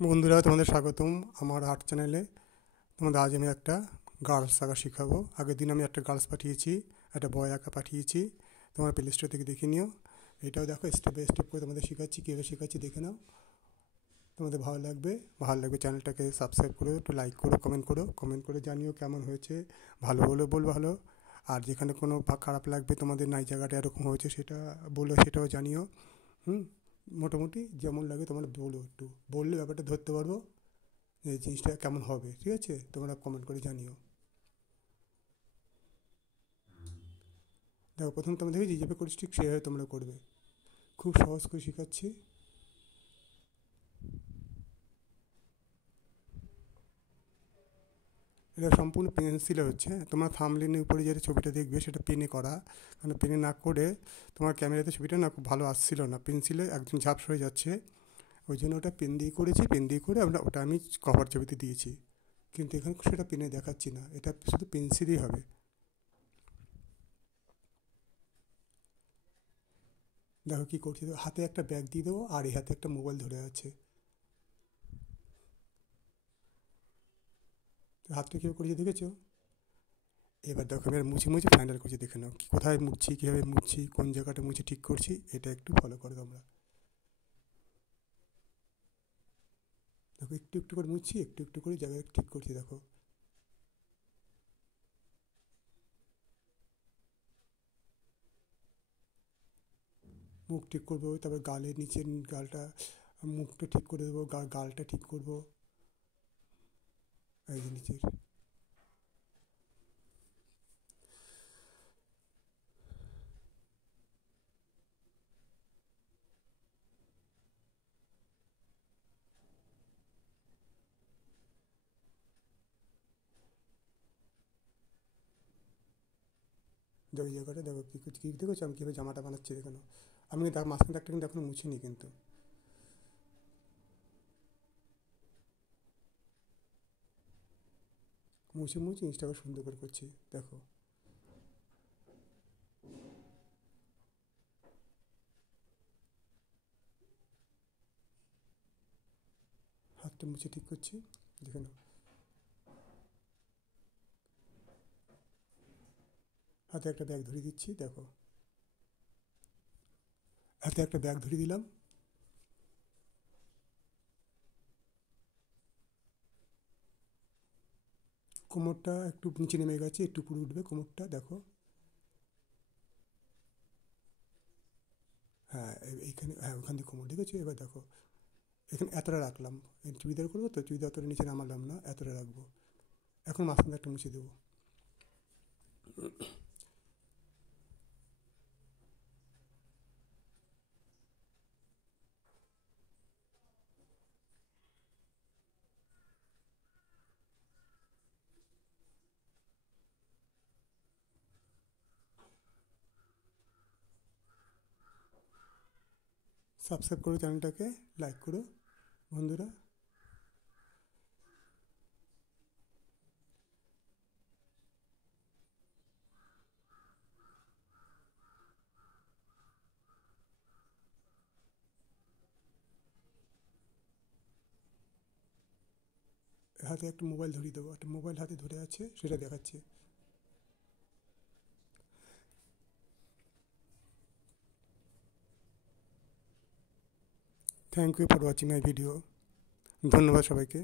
বন্ধুরা, তোমাদের স্বাগতম আমার আর্ট চ্যানেলে। তোমাদের আজ আমি একটা গার্লস আঁকা শেখাবো। আগের দিন আমি একটা গার্লস পাঠিয়েছি, একটা বয় আঁকা পাঠিয়েছি। তোমার প্লে স্টোর থেকে দেখে নিও। এটাও দেখো, স্টেপ বাই স্টেপ করে তোমাদের শেখাচ্ছি, কীভাবে শেখাচ্ছি দেখে নাও। তোমাদের ভালো লাগবে চ্যানেলটাকে সাবস্ক্রাইব করো, একটু লাইক করো, কমেন্ট করে জানিও কেমন হয়েছে। ভালো হলে বল ভালো, আর যেখানে কোনো খারাপ লাগবে তোমাদের, নাই জায়গাটা এরকম হয়েছে সেটা বলে সেটাও জানিও। হুম। মোটামুটি যেমন লাগে তোমরা বলো, একটু বললে ব্যাপারটা ধরতে পারবো এই জিনিসটা কেমন হবে। ঠিক আছে, তোমরা কমেন্ট করে জানিও। দেখো, প্রথম তোমাদের যেভাবে করিস ঠিক সেভাবে তোমরা করবে। খুব সহজ করে শেখাচ্ছি। এটা সম্পূর্ণ পেন্সিলে হচ্ছে, হ্যাঁ। তোমরা থাম্বনেইলের উপরে যেটা ছবিটা দেখবে সেটা পেনে করা, কারণ পেনে না করে তোমার ক্যামেরাতে ছবিটা না খুব ভালো আসছিল না, পেন্সিলে একদম ঝাপস হয়ে যাচ্ছে। ওই জন্য ওটা পেন দিয়ে করেছি, পেন দিয়ে করে ওটা আমি কভার ছবিতে দিয়েছি। কিন্তু এখানে সেটা পেনে দেখাচ্ছি না, এটা শুধু পেন্সিলই হবে। দেখো কী করছি, তো হাতে একটা ব্যাগ দিয়ে দেবো আর এই হাতে একটা মোবাইল ধরে আছে। তো হাতটা কীভাবে করেছি দেখেছো? এবার দেখো, আমি আর মুছে মুছে ফাইনাল করছি, দেখে নাও কি কোথায় মুছছি, কীভাবে মুছছি, কোন জায়গাটা মুছে ঠিক করছি। এটা একটু ফলো করো তোমরা। দেখো, একটু একটু করে মুছছি, একটু একটু করে জায়গায় ঠিক করছি। দেখো, মুখ ঠিক করবো, তারপর গালের নিচের গালটা, মুখটা ঠিক করে দেবো, গালটা ঠিক করবো, এই যে নিচের। দেখো এই জায়গাটা, দেখো কী কী দেখেছো আমি কীভাবে জামাটা বানাচ্ছি, দেখে নাও। আমি কিন্তু মাঝখানে একটা কিন্তু এখনো মুছিনি কিন্তু। মুছে মুছে জিনিসটাকে সুন্দর করে করছি। দেখো, হাতটা মুছে ঠিক করছি, দেখে নাও। হাতে একটা ব্যাগ ধরিয়ে দিচ্ছি, দেখো। হাতে একটা ব্যাগ ধরিয়ে দিলাম। কোমরটা একটু নিচে নেমে গেছে, একটু উপরে উঠবে কোমরটা, দেখো। হ্যাঁ, এইখানে, হ্যাঁ ওখান দিয়ে কোমর দেখেছো। এবার দেখো, এখানে এতটা রাখলাম। এই চুড়িদার করবো তো, চুড়িদার অতটা নিচে নামালাম না, এতটা রাখবো। এখন মাঝখানে একটা মুছে দেবো। সাবস্ক্রাইব করো চ্যানেলটাকে, লাইক করো বন্ধুরা। হাতে একটা মোবাইল ধরিয়ে দেবো, একটা মোবাইল হাতে ধরে আছে সেটা দেখাচ্ছে। Thank you for watching my video. ধন্যবাদ সবাইকে।